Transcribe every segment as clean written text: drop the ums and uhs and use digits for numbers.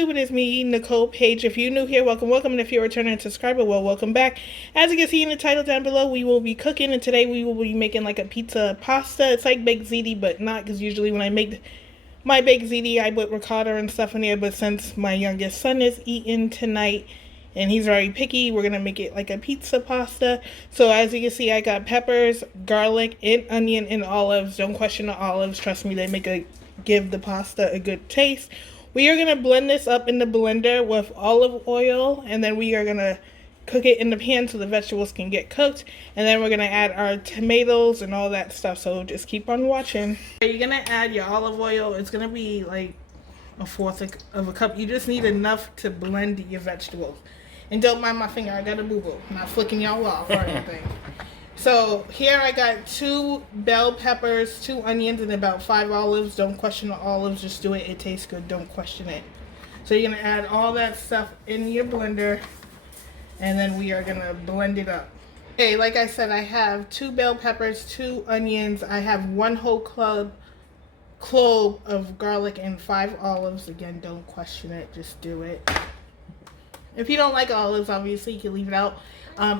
YouTube? It is me, Nicole Page. If you're new here, welcome. And if you're a returning subscriber, well, welcome back. As you can see in the title down below, we will be cooking, and today we will be making like a pizza pasta. It's like baked ziti, but not, because usually when I make my baked ziti, I put ricotta and stuff in there. But since my youngest son is eating tonight, and he's very picky, we're going to make it like a pizza pasta. So as you can see, I got peppers, garlic, and onion, and olives. Don't question the olives. Trust me, they give the pasta a good taste. We are going to blend this up in the blender with olive oil, and then we are going to cook it in the pan so the vegetables can get cooked. And then we're going to add our tomatoes and all that stuff, so just keep on watching. You're going to add your olive oil. It's going to be like a fourth of a cup. You just need enough to blend your vegetables. And don't mind my finger, I got a boo-boo. I'm not flicking y'all off or anything. So here I got 2 bell peppers, 2 onions, and about 5 olives. Don't question the olives, just do it. It tastes good, don't question it. So you're gonna add all that stuff in your blender, and then we are gonna blend it up. Okay, like I said, I have 2 bell peppers, 2 onions. I have 1 whole clove of garlic and 5 olives. Again, don't question it, just do it. If you don't like olives, obviously you can leave it out.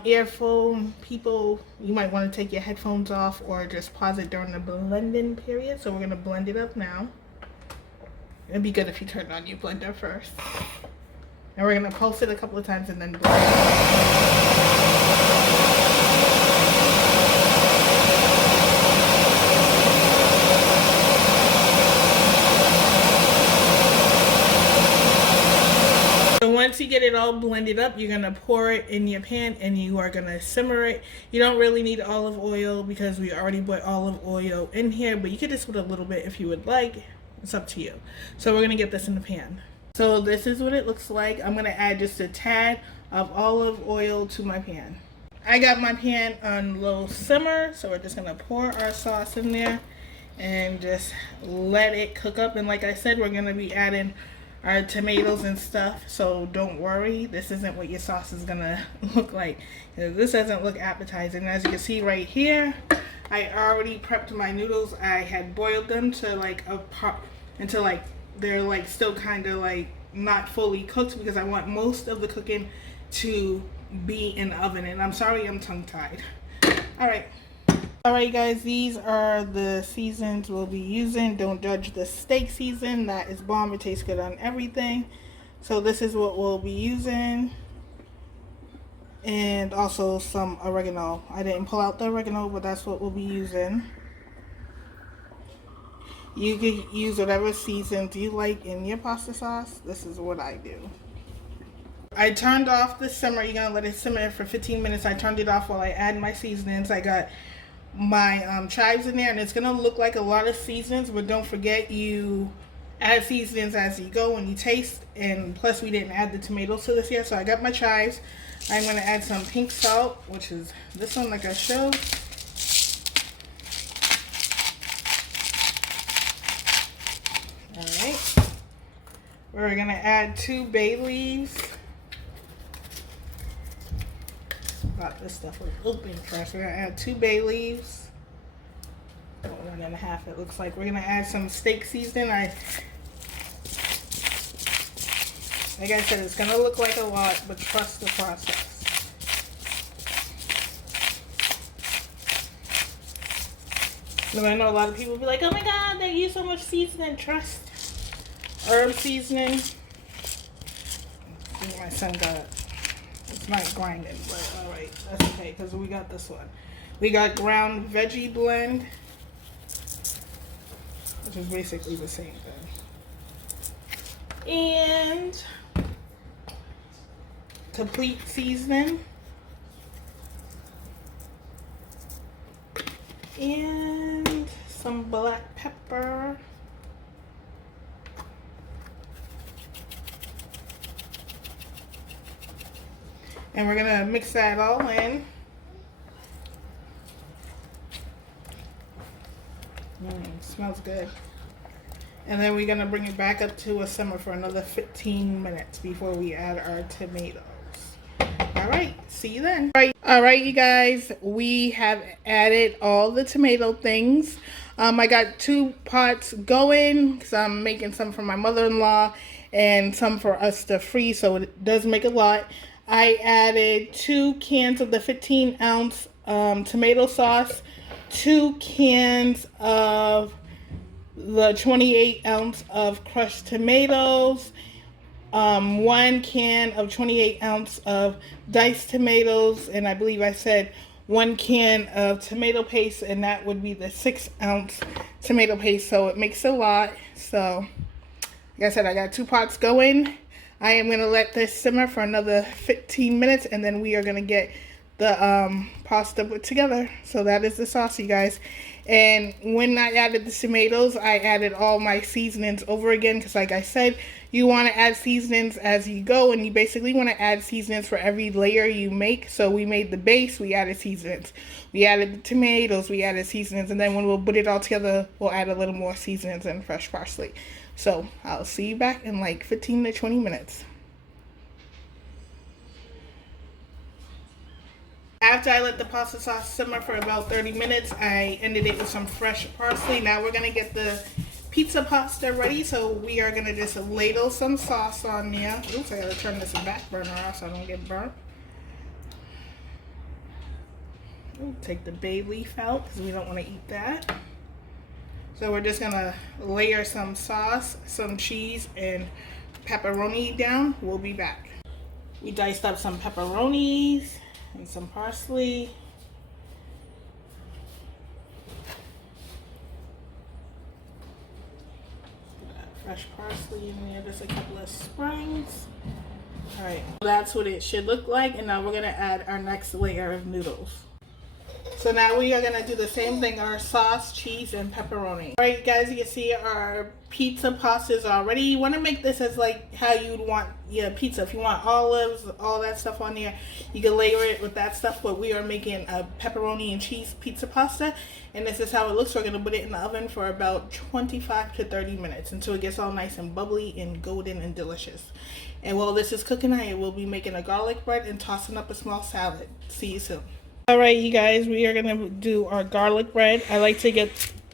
Earphone people, you might want to take your headphones off or just pause it during the blending period. So we're going to blend it up now. It'd be good if you turned on your blender first. And we're going to pulse it a couple of times and then blend it. Once you get it all blended up, you're going to pour it in your pan and you are going to simmer it. You don't really need olive oil because we already put olive oil in here, but you could just put a little bit if you would like. It's up to you. So we're going to get this in the pan. So this is what it looks like. I'm going to add just a tad of olive oil to my pan. I got my pan on low simmer, so we're just going to pour our sauce in there and just let it cook up. And like I said, we're going to be adding our tomatoes and stuff, so don't worry, this isn't what your sauce is gonna look like. This doesn't look appetizing. As you can see right here, I already prepped my noodles. I had boiled them to like until like they're like still kind of like not fully cooked, because I want most of the cooking to be in the oven. And I'm sorry, I'm tongue-tied. Alright guys, these are the seasons we'll be using. Don't judge the steak season. That is bomb. It tastes good on everything. So this is what we'll be using. And also some oregano. I didn't pull out the oregano, but that's what we'll be using. You can use whatever seasons you like in your pasta sauce. This is what I do. I turned off the simmer. You're going to let it simmer for 15 minutes. I turned it off while I add my seasonings. I got my chives in there, and it's gonna look like a lot of seasonings, but don't forget you add seasonings as you go and you taste. And plus we didn't add the tomatoes to this yet. So I got my chives. I'm gonna add some pink salt, which is this one like I showed. Alright, we're gonna add 2 bay leaves. This stuff was open first. We're gonna add 2 bay leaves, 1.5 it looks like. We're gonna add some steak seasoning. Like I said, it's gonna look like a lot, but trust the process. And I know a lot of people will be like, oh my god, they use so much seasoning. Trust herb seasoning. I think my son got it. It's not grinding, but alright, that's okay, because we got this one. We got ground veggie blend, which is basically the same thing. And complete seasoning. And some black pepper. And we're gonna mix that all in. Smells good. And then we're gonna bring it back up to a simmer for another 15 minutes before we add our tomatoes. Alright, see you then. Alright you guys, we have added all the tomato things. I got 2 pots going because I'm making some for my mother-in-law, and some for us to freeze, so it does make a lot. I added 2 cans of the 15-ounce tomato sauce, 2 cans of the 28-ounce of crushed tomatoes, 1 can of 28-ounce of diced tomatoes, and I believe I said 1 can of tomato paste, and that would be the 6-ounce tomato paste, so it makes a lot. So like I said, I got 2 pots going. I am going to let this simmer for another 15 minutes, and then we are going to get the pasta put together. So that is the sauce, you guys. And when I added the tomatoes, I added all my seasonings over again, because like I said, you want to add seasonings as you go, and you basically want to add seasonings for every layer you make. So we made the base, we added seasonings. We added the tomatoes, we added seasonings, and then when we'll put it all together, we'll add a little more seasonings and fresh parsley. So I'll see you back in like 15 to 20 minutes. After I let the pasta sauce simmer for about 30 minutes, I ended it with some fresh parsley. Now we're going to get the pizza pasta ready. So we are going to just ladle some sauce on there. Oops, I got to turn this back burner off so I don't get burnt. Ooh, take the bay leaf out because we don't want to eat that. So we're just going to layer some sauce, some cheese, and pepperoni down. We'll be back. We diced up some pepperonis and some parsley. Fresh parsley in there, just a couple of sprigs. Alright, that's what it should look like, and now we're going to add our next layer of noodles. So now we are going to do the same thing, our sauce, cheese, and pepperoni. Alright guys, you can see our pizza pasta is already. You want to make this as like how you'd want your pizza. If you want olives, all that stuff on there, you can layer it with that stuff, but we are making a pepperoni and cheese pizza pasta, and this is how it looks. We're going to put it in the oven for about 25 to 30 minutes until it gets all nice and bubbly and golden and delicious. And while this is cooking, I will be making a garlic bread and tossing up a small salad. See you soon. Alright you guys, we are going to do our garlic bread. I like to get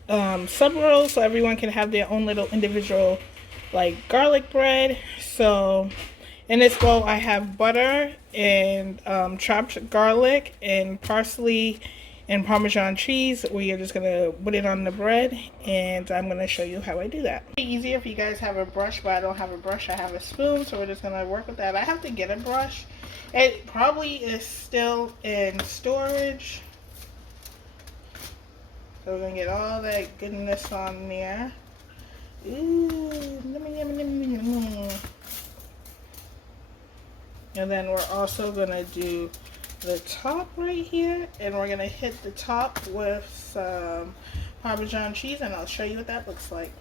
sub rolls so everyone can have their own little individual like garlic bread. So in this bowl I have butter and chopped garlic and parsley and Parmesan cheese. We are just going to put it on the bread, and I'm going to show you how I do that. It's easier if you guys have a brush, but I don't have a brush. I have a spoon, so we're just going to work with that. I have to get a brush. It probably is still in storage. So we're going to get all that goodness on there. Ooh, yummy, yummy, yummy, yummy. And then we're also going to do the top right here, and we're going to hit the top with some Parmesan cheese, and I'll show you what that looks like.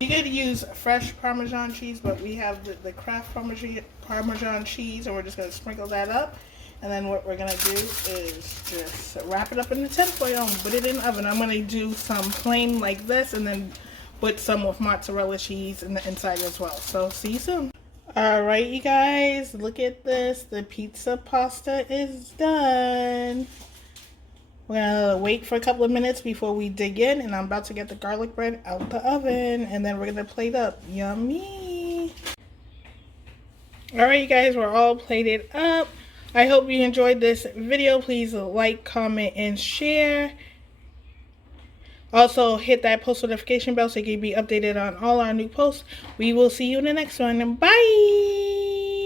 You could use fresh Parmesan cheese, but we have the Kraft Parmesan cheese, and we're just going to sprinkle that up. And then what we're going to do is just wrap it up in the tinfoil and put it in the oven. I'm going to do some plain like this, and then put some with mozzarella cheese in the inside as well. So see you soon. Alright you guys, look at this. The pizza pasta is done. We're gonna wait for a couple of minutes before we dig in, and I'm about to get the garlic bread out the oven, and then we're gonna plate up. Yummy. Alright you guys, we're all plated up. I hope you enjoyed this video. Please like, comment, and share. Also, hit that post notification bell so you can be updated on all our new posts. We will see you in the next one. Bye!